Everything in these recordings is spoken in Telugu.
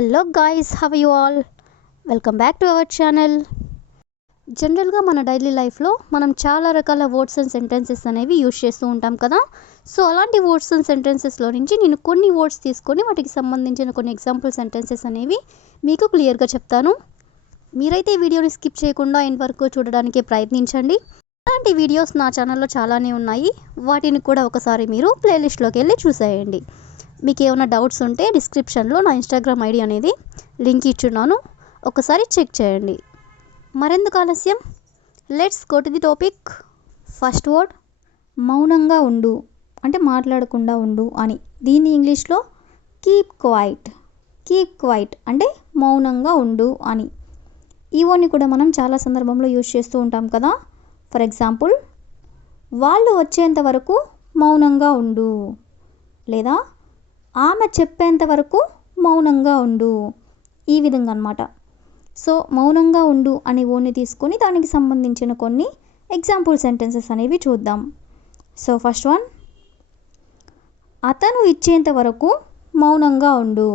Hello guys, have you all? Welcome back to our channel. జనరల్గా మన డైలీ లైఫ్లో మనం చాలా రకాల వర్డ్స్ అండ్ సెంటెన్సెస్ అనేవి యూజ్ చేస్తూ ఉంటాం కదా. సో అలాంటి వర్డ్స్ అండ్ సెంటెన్సెస్లో నుంచి నేను కొన్ని వర్డ్స్ తీసుకొని వాటికి సంబంధించిన కొన్ని ఎగ్జాంపుల్ సెంటెన్సెస్ అనేవి మీకు క్లియర్గా చెప్తాను. మీరైతే ఈ వీడియోని స్కిప్ చేయకుండా ఎండ్ వరకు చూడడానికి ప్రయత్నించండి. అలాంటి వీడియోస్ నా ఛానల్లో చాలానే ఉన్నాయి, వాటిని కూడా ఒకసారి మీరు ప్లేలిస్ట్లోకి వెళ్ళి చూసేయండి. మీకు ఏమైనా డౌట్స్ ఉంటే డిస్క్రిప్షన్లో నా ఇన్స్టాగ్రామ్ ఐడి అనేది లింక్ ఇచ్చున్నాను, ఒకసారి చెక్ చేయండి. మరెందుకు ఆలస్యం, let's go to the topic. First word మౌనంగా ఉండు, అంటే మాట్లాడకుండా ఉండు అని. దీన్ని ఇంగ్లీష్లో కీప్ క్వైట్. కీప్ క్వైట్ అంటే మౌనంగా ఉండు అని. ఈ వర్డ్ని కూడా మనం చాలా సందర్భంలో యూజ్ చేస్తూ ఉంటాం కదా. ఫర్ ఎగ్జాంపుల్, వాళ్ళు వచ్చేంత వరకు మౌనంగా ఉండు, లేదా ఆమె చెప్పేంత వరకు మౌనంగా ఉండు, ఈ విధంగా అన్నమాట. సో మౌనంగా ఉండు అనే వర్డ్ని తీసుకొని దానికి సంబంధించిన కొన్ని ఎగ్జాంపుల్ సెంటెన్సెస్ అనేవి చూద్దాం. సో ఫస్ట్ వన్, అతను ఇచ్చేంత వరకు మౌనంగా ఉండు.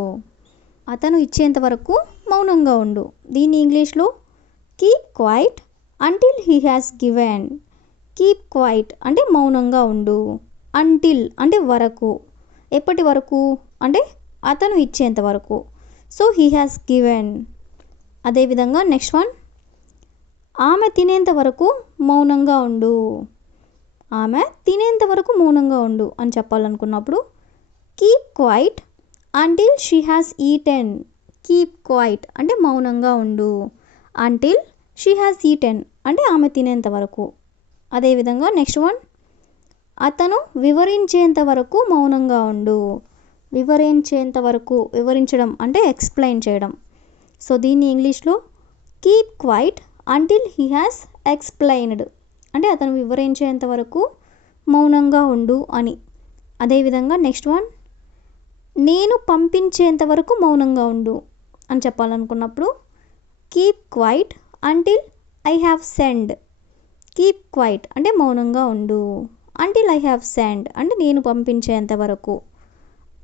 అతను ఇచ్చేంత వరకు మౌనంగా ఉండు. దీన్ని ఇంగ్లీష్లో keep quiet until he has given. Keep quiet అంటే మౌనంగా ఉండు. అంటిల్ అంటే వరకు. ఎప్పటి వరకు అంటే అతను ఇచ్చేంత వరకు. So he has given. అదేవిధంగా నెక్స్ట్ వన్, ఆమె తినేంత వరకు మౌనంగా ఉండు. ఆమె తినేంత వరకు మౌనంగా ఉండు అని చెప్పాలనుకున్నప్పుడు keep quiet until she has eaten. Keep quiet అంటే మౌనంగా ఉండు. అంటిల్ షీ హ్యాస్ ఈటెన్ అంటే ఆమె తినేంత వరకు. అదేవిధంగా నెక్స్ట్ వన్, అతను వివరించేంత వరకు మౌనంగా ఉండు. వివరించేంత వరకు, వివరించడం అంటే ఎక్స్ప్లెయిన్ చేయడం. సో దీన్ని ఇంగ్లీష్లో keep quiet until he has explained అంటే అతను వివరించేంత వరకు మౌనంగా ఉండు అని. అదేవిధంగా నెక్స్ట్ వన్, నేను పంపించేంత వరకు మౌనంగా ఉండు అని చెప్పాలనుకున్నప్పుడు keep quiet until I have send. Keep quiet అంటే మౌనంగా ఉండు. అంటిల్ ఐ హ్యావ్ సెండ్ అంటే నేను పంపించేంత వరకు.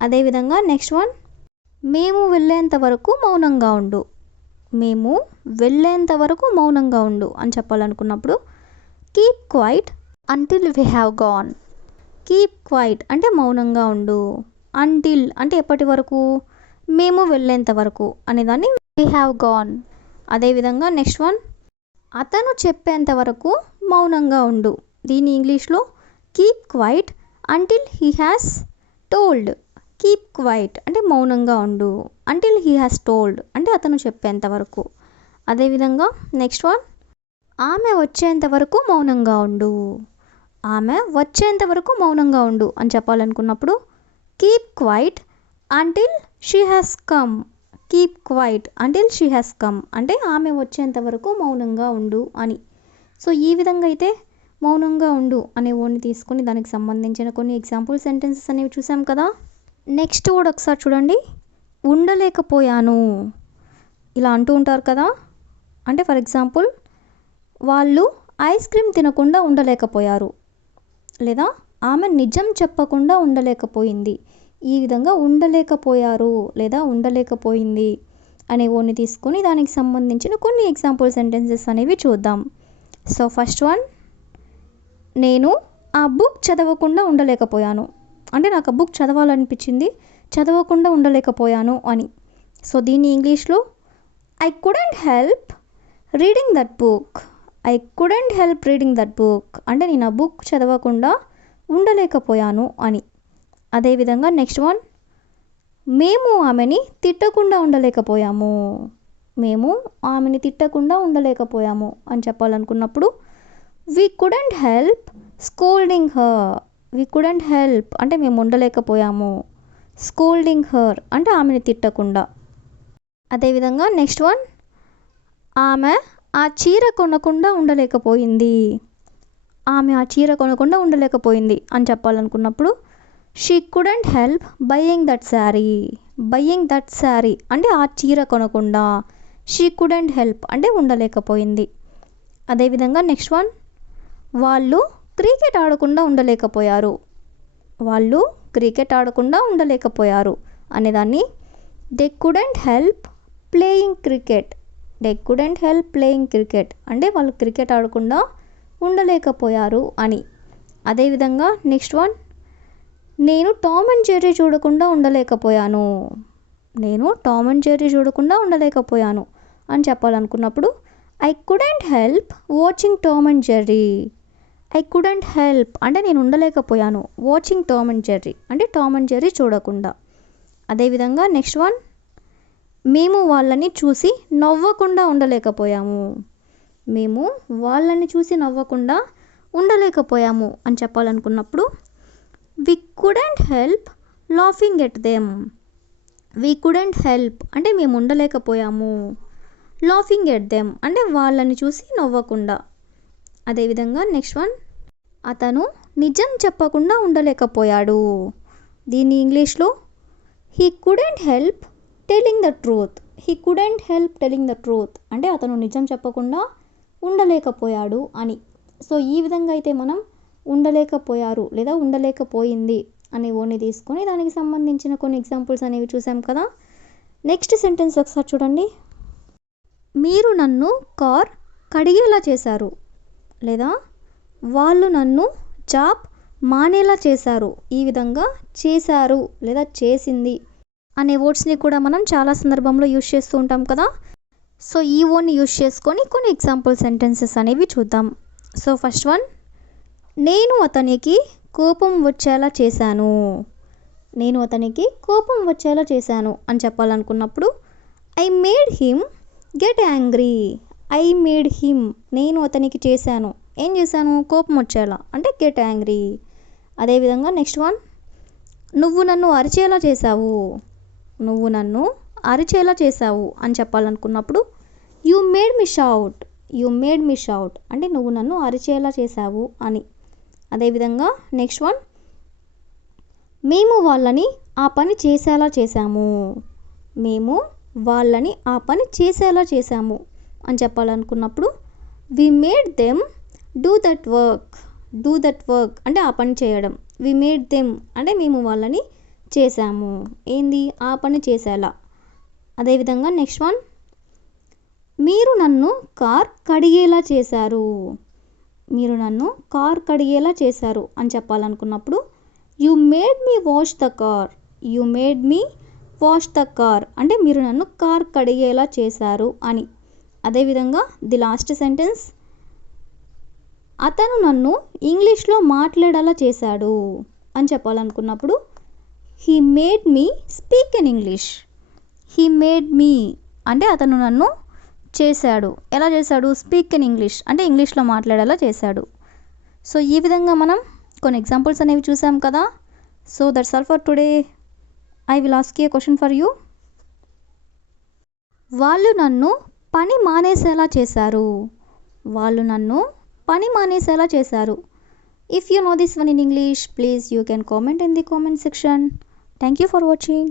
అదేవిధంగా నెక్స్ట్ వన్, మేము వెళ్ళేంత వరకు మౌనంగా ఉండు. మేము వెళ్ళేంత వరకు మౌనంగా ఉండు అని చెప్పాలనుకున్నప్పుడు keep quiet until we have gone. Keep quiet అంటే మౌనంగా ఉండు. అంటిల్ అంటే ఎప్పటి వరకు, మేము వెళ్ళేంత వరకు అనేదాన్ని వి హ్యావ్ గాన్. అదేవిధంగా నెక్స్ట్ వన్, అతను చెప్పేంత వరకు మౌనంగా ఉండు. దీన్ని ఇంగ్లీష్లో keep quiet until he has told. Keep quiet అంటే మౌనంగా ఉండు. అంటిల్ హీ హ్యాస్ టోల్డ్ అంటే అతను చెప్పేంత వరకు. అదేవిధంగా నెక్స్ట్ వన్, ఆమె వచ్చేంత వరకు మౌనంగా ఉండు. ఆమె వచ్చేంత వరకు మౌనంగా ఉండు అని చెప్పాలనుకున్నప్పుడు keep quiet until she has come. Keep quiet until she has come అంటే ఆమె వచ్చేంత వరకు మౌనంగా ఉండు అని. సో ఈ విధంగా అయితే మౌనంగా ఉండు అనే వర్డ్ని తీసుకొని దానికి సంబంధించిన కొన్ని ఎగ్జాంపుల్ సెంటెన్సెస్ అనేవి చూసాం కదా. నెక్స్ట్ వర్డ్ ఒకసారి చూడండి, ఉండలేకపోయాను. ఇలా అంటూ ఉంటారు కదా. అంటే ఫర్ ఎగ్జాంపుల్, వాళ్ళు ఐస్ క్రీమ్ తినకుండా ఉండలేకపోయారు, లేదా ఆమె నిజం చెప్పకుండా ఉండలేకపోయింది. ఈ విధంగా ఉండలేకపోయారు లేదా ఉండలేకపోయింది అనే వర్డ్ని తీసుకొని దానికి సంబంధించిన కొన్ని ఎగ్జాంపుల్ సెంటెన్సెస్ అనేవి చూద్దాం. సో ఫస్ట్ వన్, నేను ఆ బుక్ చదవకుండా ఉండలేకపోయాను. అంటే నాకు ఆ బుక్ చదవాలనిపించింది, చదవకుండా ఉండలేకపోయాను అని. సో దీన్ని ఇంగ్లీష్లో I couldn't help reading that book. I couldn't help reading that book అంటే నేను ఆ బుక్ చదవకుండా ఉండలేకపోయాను అని. అదేవిధంగా నెక్స్ట్ వన్, మేము ఆమెని తిట్టకుండా ఉండలేకపోయాము. మేము ఆమెని తిట్టకుండా ఉండలేకపోయాము అని చెప్పాలనుకున్నప్పుడు we couldn't help scolding her. We couldn't help అంటే మేము ఉండలేకపోయాము. స్కోల్డింగ్ హర్ అంటే ఆమెని తిట్టకుండా. అదేవిధంగా నెక్స్ట్ వన్, ఆమె ఆ చీర కొనకుండా ఉండలేకపోయింది. ఆమె ఆ చీర కొనకుండా ఉండలేకపోయింది అని చెప్పాలనుకున్నప్పుడు she couldn't help buying that sari. Buying that sari అంటే ఆ చీర కొనకుండా. షీ కుడెంట్ హెల్ప్ అంటే ఉండలేకపోయింది. అదేవిధంగా నెక్స్ట్ వన్, వాళ్ళు క్రికెట్ ఆడకుండా ఉండలేకపోయారు. వాళ్ళు క్రికెట్ ఆడకుండా ఉండలేకపోయారు అనేదాన్ని they couldn't help playing cricket. They couldn't help playing cricket అంటే వాళ్ళు క్రికెట్ ఆడకుండా ఉండలేకపోయారు అని. అదేవిధంగా నెక్స్ట్ వన్, నేను టామ్ అండ్ జెర్రీ చూడకుండా ఉండలేకపోయాను. నేను టామ్ అండ్ జెర్రీ చూడకుండా ఉండలేకపోయాను అని చెప్పాలనుకున్నప్పుడు I couldn't help watching Tom and Jerry. I couldn't help అంటే నేను ఉండలేకపోయాను, వాచింగ్ టామ్ అండ్ జెర్రీ అంటే టామ్ అండ్ జెర్రీ చూడకుండా. అదేవిధంగా నెక్స్ట్ వన్, మేము వాళ్ళని చూసి నవ్వకుండా ఉండలేకపోయాము. మేము వాళ్ళని చూసి నవ్వకుండా ఉండలేకపోయాము అని చెప్పాలనుకున్నప్పుడు we couldn't help laughing at them. We couldn't help అంటే మేము ఉండలేకపోయాము, లాఫింగ్ ఎట్ దెమ్ అంటే వాళ్ళని చూసి నవ్వకుండా. అదేవిధంగా నెక్స్ట్ వన్, అతను నిజం చెప్పకుండా ఉండలేకపోయాడు. దీన్ని ఇంగ్లీష్లో he couldn't help telling the truth. He couldn't help telling the truth అంటే అతను నిజం చెప్పకుండా ఉండలేకపోయాడు అని. సో ఈ విధంగా అయితే మనం ఉండలేకపోయారు లేదా ఉండలేకపోయింది అనే వర్డ్ని తీసుకొని దానికి సంబంధించిన కొన్ని ఎగ్జాంపుల్స్ అనేవి చూసాం కదా. నెక్స్ట్ సెంటెన్స్ ఒకసారి చూడండి. మీరు నన్ను కార్ కడిగేలా చేశారు లేదా వాళ్ళు నన్ను జాబ్ మానేలా చేశారు. ఈ విధంగా చేశారు లేదా చేసింది అనే వర్డ్స్ని కూడా మనం చాలా సందర్భంలో యూజ్ చేస్తూ ఉంటాం కదా. సో ఈ వర్డ్ని యూజ్ చేసుకొని కొన్ని ఎగ్జాంపుల్ సెంటెన్సెస్ అనేవి చూద్దాం. సో ఫస్ట్ వన్, నేను అతనికి కోపం వచ్చేలా చేశాను. నేను అతనికి కోపం వచ్చేలా చేశాను అని చెప్పాలనుకున్నప్పుడు I made him get angry. I made him నేను అతనికి చేశాను, ఏం చేశాను, కోపం వచ్చేలా అంటే గెట్ యాంగ్రీ. అదేవిధంగా నెక్స్ట్ వన్, నువ్వు నన్ను అరిచేలా చేశావు. నువ్వు నన్ను అరిచేలా చేశావు అని చెప్పాలనుకున్నప్పుడు you made me shout. You made me shout అంటే నువ్వు నన్ను అరిచేలా చేశావు అని. అదేవిధంగా నెక్స్ట్ వన్, మేము వాళ్ళని ఆ పని చేసేలా చేశాము. మేము వాళ్ళని ఆ పని చేసేలా చేశాము అని చెప్పాలనుకున్నప్పుడు we made them do that work. Do that work అంటే ఆ పని చేయడం. వి మేడ్ దెమ్ అంటే మేము వాళ్ళని చేశాము, ఏంది ఆ పని చేసేలా. అదేవిధంగా నెక్స్ట్ వన్, మీరు నన్ను కార్ కడిగేలా చేశారు. మీరు నన్ను కార్ కడిగేలా చేశారు అని చెప్పాలనుకున్నప్పుడు you made me wash the car. You made me wash the car అంటే మీరు నన్ను కార్ కడిగేలా చేశారు అని. అదేవిధంగా ది లాస్ట్ సెంటెన్స్, అతను నన్ను ఇంగ్లీష్లో మాట్లాడేలా చేశాడు అని చెప్పాలనుకున్నప్పుడు he made me speak in English. He made me అంటే అతను నన్ను చేశాడు, ఎలా చేశాడు, స్పీక్ ఇన్ ఇంగ్లీష్ అంటే ఇంగ్లీష్లో మాట్లాడేలా చేశాడు. సో ఈ విధంగా మనం కొన్ని ఎగ్జాంపుల్స్ అనేవి చూసాం కదా. So that's all for today. I will ask you A question for you. వాళ్ళు నన్ను పని మానేసేలా చేశారు. వాళ్ళు నన్ను పని మానేసేలా చేశారు. If you know this one in English, please you can comment in the comment section. Thank you for watching.